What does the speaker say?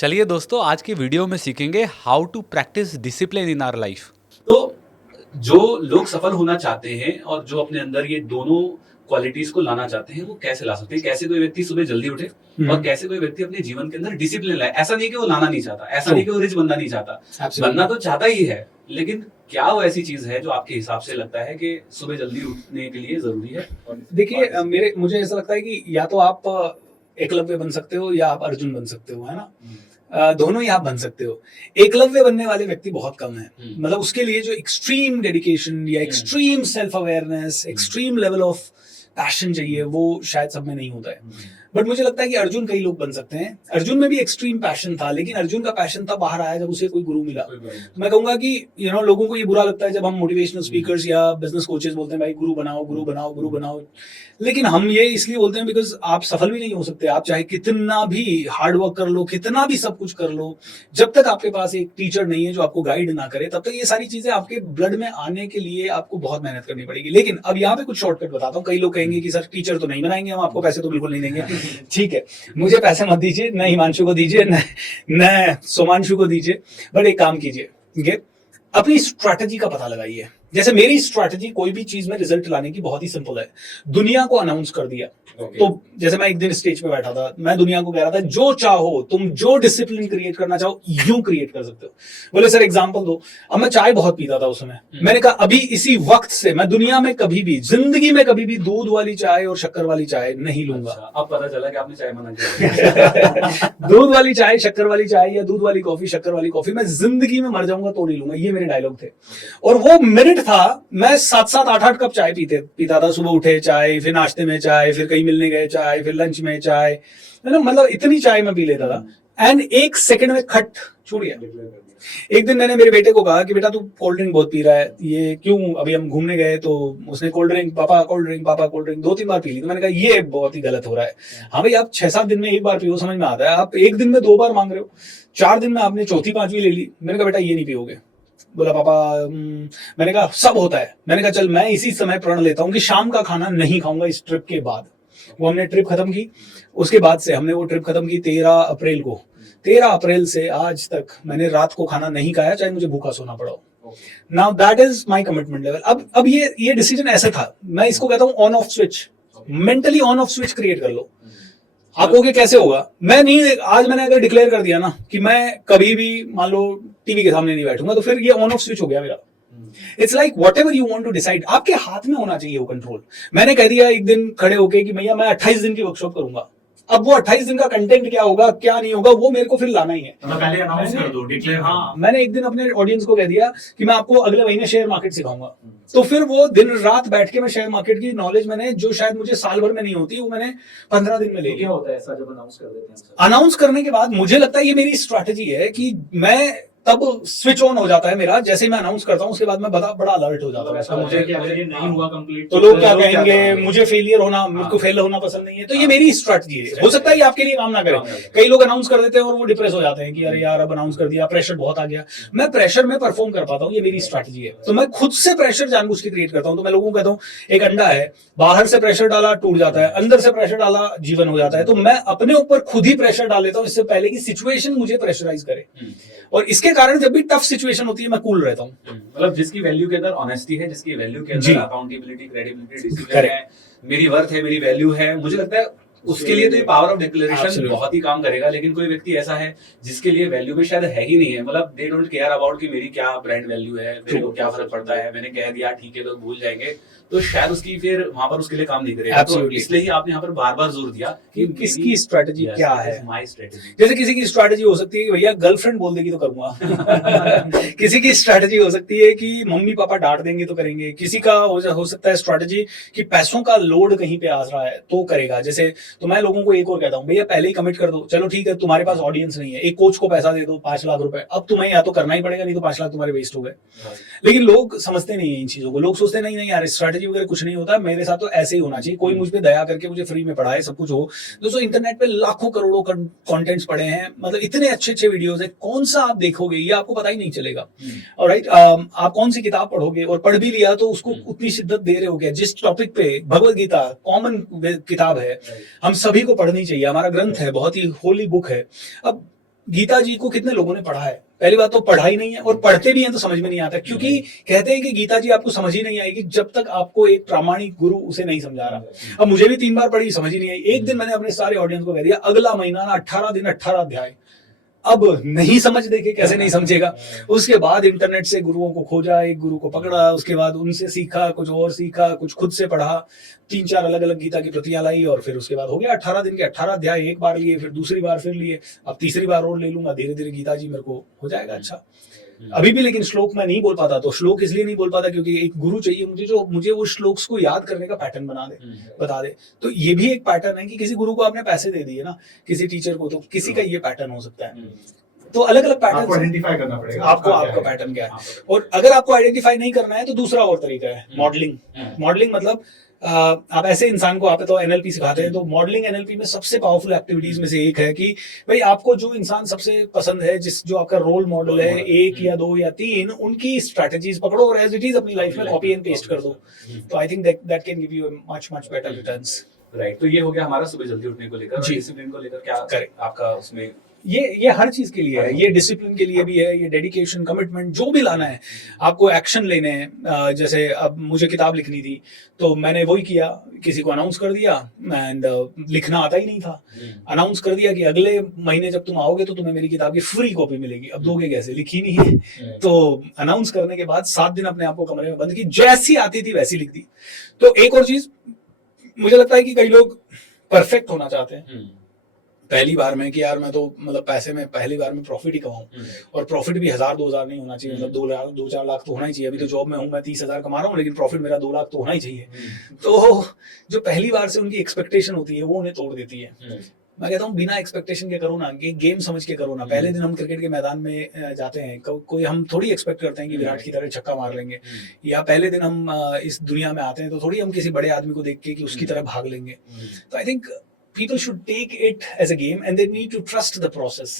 चलिए दोस्तों, आज की वीडियो में सीखेंगे how to practise discipline in our life. तो जो लोग सफल होना चाहते हैं और जो अपने अंदर ये दोनों क्वालिटीज को लाना चाहते हैं, वो कैसे ला सकते हैं? कैसे कोई व्यक्ति सुबह जल्दी उठे और कैसे कोई व्यक्ति अपने जीवन के अंदर डिसिप्लिन लाए? ऐसा नहीं कि वो लाना नहीं चाहता, ऐसा नहीं कि वो रिच बनना नहीं चाहता, बनना तो चाहता ही है, लेकिन क्या वो ऐसी चीज है जो आपके हिसाब से लगता है कि सुबह जल्दी उठने के लिए जरूरी है? देखिए, मुझे ऐसा लगता है कि या तो आप एकलव्य बन सकते हो या आप अर्जुन बन सकते हो, है ना। दोनों ही आप बन सकते हो। एकलव्य बनने वाले व्यक्ति बहुत कम है। मतलब उसके लिए जो एक्सट्रीम डेडिकेशन या extreme self awareness, extreme level of passion चाहिए, वो शायद सब में नहीं होता है। बट मुझे लगता है कि अर्जुन कई लोग बन सकते हैं। अर्जुन में भी एक्सट्रीम पैशन था, लेकिन अर्जुन का पैशन तब बाहर आया जब उसे कोई गुरु मिला। तो मैं कहूंगा कि लोगों को ये बुरा लगता है जब हम मोटिवेशनल स्पीकर्स या बिजनेस कोचेस बोलते हैं भाई गुरु बनाओ, गुरु बनाओ, गुरु बनाओ। लेकिन हम ये इसलिए बोलते हैं बिकॉज आप सफल भी नहीं हो सकते। आप चाहे कितना भी हार्ड वर्क कर लो, कितना भी सब कुछ कर लो, जब तक आपके पास एक टीचर नहीं है जो आपको गाइड ना करे, तब तक ये सारी चीजें आपके ब्लड में आने के लिए आपको बहुत मेहनत करनी पड़ेगी। लेकिन अब यहाँ पे कुछ शॉर्टकट बताता हूँ। कई लोग कहेंगे कि सर टीचर तो नहीं बनाएंगे, हम आपको पैसे तो बिल्कुल नहीं देंगे। ठीक है, मुझे पैसे मत दीजिए, न हिमांशु को दीजिए, न सोमांशु को दीजिए, बट एक काम कीजिए, ठीक है, अपनी स्ट्रैटेजी का पता लगाइए। जैसे मेरी स्ट्रैटेजी कोई भी चीज में रिजल्ट लाने की बहुत ही सिंपल है। दुनिया को अनाउंस कर दिया। तो जैसे मैं एक दिन स्टेज पे बैठा था, मैं दुनिया को कह रहा था जो चाहो तुम, जो डिसिप्लिन क्रिएट करना चाहो यूं क्रिएट कर सकते हो। बोले सर एग्जांपल दो। अब मैं चाय बहुत पीता था उस समय। मैंने कहा अभी इसी वक्त से मैं दुनिया में कभी भी, जिंदगी में कभी भी दूध वाली चाय और शक्कर वाली चाय नहीं लूंगा। अब पता चला कि आपने चाय मना किया। दूध वाली चाय, शक्कर वाली चाय या दूध वाली कॉफी, शक्कर वाली कॉफी मैं जिंदगी में मर जाऊंगा तो नहीं लूंगा। ये मेरे डायलॉग थे। और वो मिनट था, मैं 7-7, 8-8 कप चाय पीता था। सुबह उठे चाय, फिर नाश्ते में चाय, फिर कहीं मिलने गए चाय, फिर लंच में चाय, है ना। मतलब इतनी चाय मैं पी लेता था। एंड एक सेकंड में खट छूट गया। एक दिन मैंने मेरे बेटे को कहा कि बेटा तू कोल्ड ड्रिंक बहुत पी रहा है, ये क्यों? अभी हम घूमने गए तो उसने कोल्ड ड्रिंक, पापा कोल्ड ड्रिंक, पापा कोल्ड ड्रिंक 2-3 बार पी ली। तो मैंने कहा ये बहुत ही गलत हो रहा है। हाँ भाई, आप 6-7 दिन में एक बार पियो, समझ में आता है। आप एक दिन में 2 बार मांग रहे हो, 4 दिन में आपने चौथी पांचवी ले ली। मैंने कहा बेटा ये नहीं पियोगे। बोला पापा मैंने कहा सब होता है। मैंने कहा चल मैं इसी समय प्रण लेता हूँ कि शाम का खाना नहीं खाऊंगा इस ट्रिप के बाद। वो हमने ट्रिप खत्म की। उसके बाद से हमने वो ट्रिप खत्म की 13 अप्रैल को। 13 अप्रैल से आज तक मैंने रात को खाना नहीं खाया, चाहे मुझे भूखा सोना पड़ा हो। Now that is my commitment level. अब ये डिसीजन ऐसे था। मैं इसको कहता हूँ on off switch. Mentally on off switch create कर लो। आप कहोगे कैसे होगा? मैं नहीं, आज मैंने अगर डिक्लेयर कर दिया ना कि मैं कभी भी मान लो टीवी के सामने नहीं बैठूंगा, तो फिर ये ऑन ऑफ स्विच हो गया मेरा। It's like whatever you want to decide, आपके हाथ में होना चाहिए वो कंट्रोल। मैंने कह दिया एक दिन खड़े होके कि भैया मैं 28 दिन की वर्कशॉप करूंगा। अब वो 28 दिन का कंटेंट क्या होगा, क्या नहीं होगा, वो मेरे को फिर लाना ही है। तो पहले अनाउंस कर दो, डिक्लेयर। हाँ, मैंने एक दिन अपने ऑडियंस को कह दिया कि मैं आपको अगले महीने शेयर मार्केट सिखाऊंगा। तो फिर वो दिन रात बैठ के मैं शेयर मार्केट की नॉलेज, मैंने जो शायद मुझे साल भर में नहीं होती, वो मैंने 15 दिन में ले लिया। क्या होता है ऐसा जब अनाउंस कर देते हैं? अनाउंस करने के बाद मुझे लगता है ये मेरी स्ट्रैटेजी है कि मैं तब स्विच ऑन हो जाता है मेरा। जैसे ही मैं अनाउंस करता हूँ उसके बाद मैं बड़ा अलर्ट हो जाता हूँ। ऐसा मुझे कि अगर ये नहीं हुआ कंप्लीट तो लोग क्या कहेंगे, मुझे फेलियर होना, मेरे को फेल होना पसंद नहीं है। तो ये मेरी स्ट्रैटेजी है। हो सकता है ये आपके लिए काम ना करे। कई लोग अनाउंस कर देते हैं और वो डिप्रेस हो जाते हैं कि अरे यार अब अनाउंस कर दिया, प्रेशर बहुत आ गया। मैं प्रेशर में परफॉर्म कर पाता हूँ, ये मेरी स्ट्रैटेजी है। तो मैं खुद से प्रेशर जानबूझ के क्रिएट करता हूँ। तो मैं लोगों को कहता हूँ एक अंडा है, बाहर से प्रेशर डाला टूट जाता है, अंदर से प्रेशर डाला जीवन हो जाता है। तो मैं अपने ऊपर खुद ही प्रेशर डाल लेता हूँ इससे पहले कि सिचुएशन मुझे प्रेशराइज करे। और इसके कारण जब भी टफ सिचुएशन होती है मैं कूल रहता हूँ। मतलब जिसकी वैल्यू के अंदर ऑनेस्टी है, जिसकी वैल्यू के अंदर अकाउंटेबिलिटी, क्रेडिबिलिटी, डिसिप्लिन है, मेरी वर्थ है, मेरी वैल्यू है, मुझे लगता है उसके लिए तो ये पावर ऑफ डिक्लेरेशन बहुत ही काम करेगा। लेकिन कोई व्यक्ति ऐसा है जिसके लिए वैल्यू में शायद है ही नहीं है, मतलब दे डोंट केयर अबाउट कि मेरी क्या ब्रांड वैल्यू है, मेरे को क्या फर्क पड़ता है, मैंने कह दिया ठीक है, लोग भूल जाएंगे, तो शायद उसकी फिर वहां पर उसके लिए काम नहीं करेगा। तो इसलिए ही आपने यहाँ पर बार बार जोर दिया कि किसकी स्ट्रैटेजी क्या है। My strategy. जैसे किसी की स्ट्रैटेजी हो सकती है कि भैया गर्लफ्रेंड बोल देगी तो करूंगा। किसी की स्ट्रैटेजी हो सकती है कि मम्मी पापा डांट देंगे तो करेंगे। किसी का हो सकता है स्ट्रैटेजी कि पैसों का लोड कहीं पे आ रहा है तो करेगा। जैसे तो मैं लोगों को एक और कहता हूँ, भैया पहले ही कमिट कर दो। चलो ठीक है, तुम्हारे पास ऑडियंस नहीं है, एक कोच को पैसा दे दो 5 लाख रुपए। अब तुम्हें या तो करना ही पड़ेगा, नहीं तो 5 लाख तुम्हारे वेस्ट हो गए। लेकिन लोग समझते नहीं है इन चीजों को। लोग सोचते नहीं यार स्ट्रैटेजी वगैरह कुछ नहीं होता, मेरे साथ तो ऐसे ही होना चाहिए, कोई मुझ पे दया करके मुझे फ्री में पढ़ाए, सब कुछ हो। दोस्तों इंटरनेट पे लाखों करोड़ों कंटेंट्स पड़े हैं, मतलब इतने अच्छे वीडियोस है, कौन सा आप देखोगे ये आपको पता ही नहीं चलेगा। ऑलराइट, आप कौन सी किताब पढ़ोगे और पढ़ भी लिया तो उसको उतनी शिद्दत दे रहे हो क्या? जिस टॉपिक पे भगवद गीता कॉमन किताब है, हम सभी को पढ़नी चाहिए, हमारा ग्रंथ है, बहुत ही होली बुक है। अब गीता जी को कितने लोगों ने पढ़ा है? पहली बात तो पढ़ा ही नहीं है, और पढ़ते भी हैं तो समझ में नहीं आता, क्योंकि कहते हैं कि गीता जी आपको समझ ही नहीं आएगी जब तक आपको एक प्रामाणिक गुरु उसे नहीं समझा रहा। अब मुझे भी 3 बार पढ़ी, समझ ही नहीं आई। एक दिन मैंने अपने सारे ऑडियंस को कह दिया, अगला महीना ना 18 दिन 18 अध्याय। अब नहीं समझ, देखे कैसे नहीं समझेगा। उसके बाद इंटरनेट से गुरुओं को खोजा, एक गुरु को पकड़ा, उसके बाद उनसे सीखा, कुछ और सीखा, कुछ खुद से पढ़ा, 3-4 अलग अलग गीता की प्रतियां लाई, और फिर उसके बाद हो गया 18 दिन के 18 अध्याय। एक बार लिए, फिर दूसरी बार फिर लिए, अब तीसरी बार और ले लूंगा, धीरे धीरे गीता जी मेरे को हो जाएगा अच्छा। अभी भी लेकिन श्लोक मैं नहीं बोल पाता, तो श्लोक इसलिए नहीं बोल पाता क्योंकि एक गुरु चाहिए मुझे जो मुझे वो श्लोक्स को याद करने का पैटर्न बता दे। तो ये भी एक पैटर्न है कि किसी गुरु को आपने पैसे दे दिए ना, किसी टीचर को, तो किसी का ये पैटर्न हो सकता है। तो अलग अलग पैटर्न आपको आइडेंटिफाई करना पड़ेगा, आपका पैटर्न क्या है। और अगर आपको आइडेंटिफाई नहीं करना है तो दूसरा और तरीका है मॉडलिंग। मॉडलिंग मतलब आप ऐसे इंसान को, आप तो एनएलपी सिखाते हैं, तो मॉडलिंग एनएलपी में सबसे पावरफुल एक्टिविटीज में से एक है कि भाई आपको जो इंसान सबसे पसंद है, जो आपका रोल मॉडल है, 1 या 2 या 3, उनकी स्ट्रेटजीज पकड़ो और एज इट इज अपनी लाइफ में कॉपी एंड पेस्ट कर दो। तो I think that can give you much better returns. Right, तो ये हो गया हमारा सुबह जल्दी उठने को लेकर। डिसिप्लिन को लेकर क्या आपका उसमें? ये हर चीज के लिए है, ये डिसिप्लिन के लिए भी है, ये डेडिकेशन, कमिटमेंट जो भी लाना है, आपको एक्शन लेने हैं। जैसे अब मुझे किताब लिखनी थी तो मैंने वही किया, किसी को अनाउंस कर दिया, एंड लिखना आता ही नहीं था, अनाउंस कर दिया कि अगले महीने जब तुम आओगे तो तुम्हें मेरी किताब की फ्री कॉपी मिलेगी। अब दोगे कैसे, लिखी नहीं है। तो अनाउंस करने के बाद 7 दिन अपने आप को कमरे में बंद की, जैसी आती थी वैसी लिख दी। तो एक और चीज मुझे लगता है कि कई लोग परफेक्ट होना चाहते हैं पहली बार में, कि यार मैं तो मतलब पैसे में पहली बार में प्रॉफिट ही कमाऊं, और प्रॉफिट भी 1000-2000 नहीं होना चाहिए, मतलब 2 लाख 2-4 लाख तो होना ही चाहिए। अभी तो जॉब में हूं, मैं 30,000 कमा रहा हूं, लेकिन प्रॉफिट मेरा 2 लाख तो होना ही चाहिए। तो जो पहली बार से उनकी एक्सपेक्टेशन होती है वो उन्हें तोड़ देती है। मैं कहता हूँ बिना एक्सपेक्टेशन के करो ना, गेम समझ के करो ना। पहले दिन हम क्रिकेट के मैदान में जाते हैं, कोई हम थोड़ी एक्सपेक्ट करते हैं कि विराट की तरह छक्का मार लेंगे, या पहले दिन हम इस दुनिया में आते हैं तो थोड़ी हम किसी बड़े आदमी को देख के कि उसकी तरह भाग लेंगे। तो I think people should take it as a game and they need to trust the process.